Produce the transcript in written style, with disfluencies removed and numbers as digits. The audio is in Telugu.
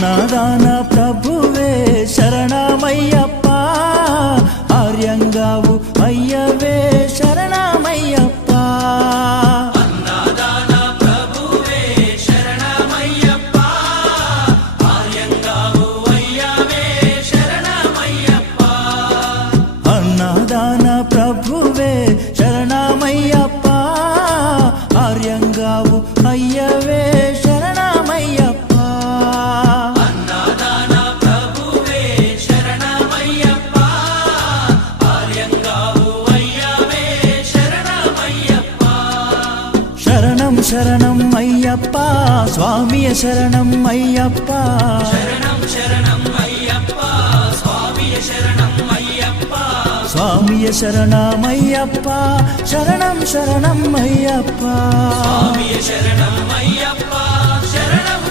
అన్నదాన ప్రభువే శరణమయ్యప్ప, ఆర్యంగావు అయ్యవే శరణమయ్యప్ప. అన్నదాన ప్రభువే శరణమయ్యప్ప, ఆర్యంగావు అయ్యవే శరణమయ్యప్ప. అన్నదాన ప్రభువే శరణమయ్యప్ప, ఆర్యంగావు అయ్యవే శరణమయ్యప్ప. అన్నదాన ప్రభువే శరణమయ్యప్ప, ఆర్యంగావు అయ్యవే శరణమయ్యప్ప. శరణం శరణం అయ్యప్ప, స్వామియ శరణం అయ్యప్ప. శరణం శరణం అయ్యప్ప, స్వామియ శరణం అయ్యప్ప. స్వామియ శరణమయ్యప్ప, శరణం శరణం అయ్యప్ప. స్వామియ శరణం అయ్యప్ప.